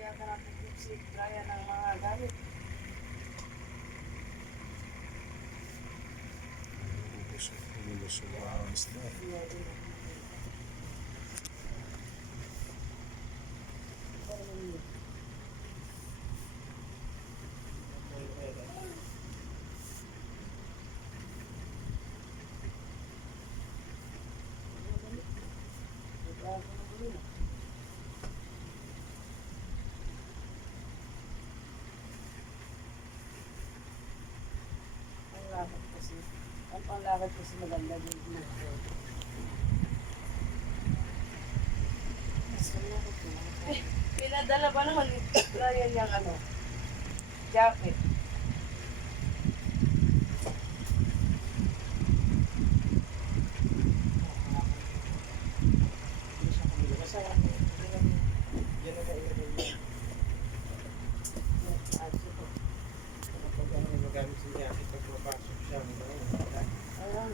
kaya ka natin si Brian ng mga gamit. Ubus yung mga isda. Ang panglakad kasi maganda din na. Pinadala pa naman ni Brian yung ano, jacket. Magamit sa jacket pag mapasok siya. Ayan.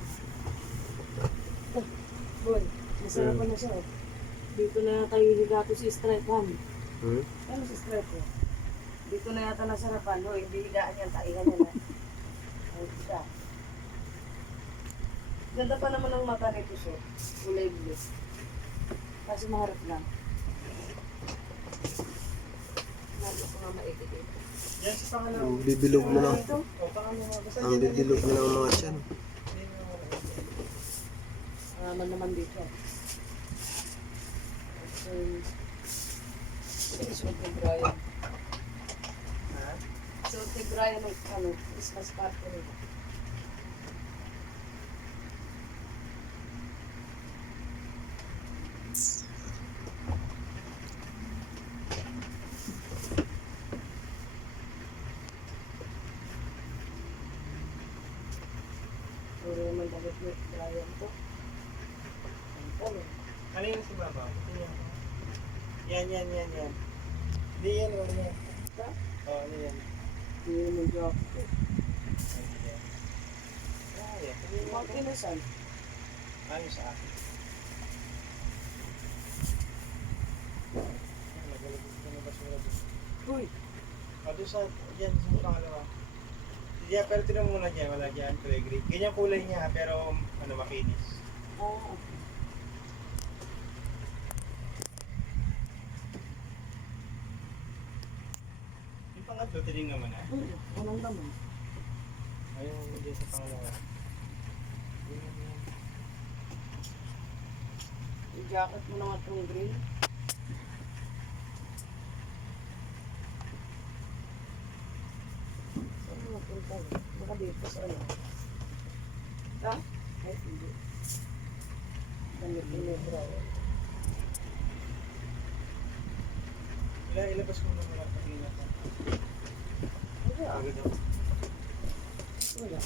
Boy, masarap na siya. Dito na yata yung higato si Stripe, Han. Ano si Stripe ko? Dito na yata nasarapan. No, hindi higaan yan, taingan niya na. Ay, siya. Ganda pa naman ang mata nito siya. Kulay blue. Kasi maharap lang. Lalo ko nga maigit ito. Yan sa pangalawa. Ang bibilog mo lang. Ito? O, pangalawa. Basta Ang bibilog mo lang mga tiyan. Naman dito. Okay. Suot ni Brian. Ha? Suot ni Brian ng ano, Christmas party rin. Puro naman damit ni Brian to. Ang talo. Ano yun si Baba? Yan. Yan. Hindi yan, yan. Ito? Oo, ano yan? Hindi naman jacket. Ah, yan. Mga kinusan. Ayos sa akin. Nagalagos ko na basura doon. Uy! O, doon sa, yan, sa pangalawa. Diyan, pero tinan mo muna dyan, wala dyan, kulay green. Ganyan kulay niya, pero ano, makinis. Okay. Yung pangatlo, tinignan mo na. Walang naman. Ayun, dyan sa pangalawa. Yung jacket mo naman itong green. Saan mo napunta? Baka dito sa ano? Ha? Ay, hindi. Damit ni Brian. Ilabas mo naman ang patingin natin. Wala. Agad Wala.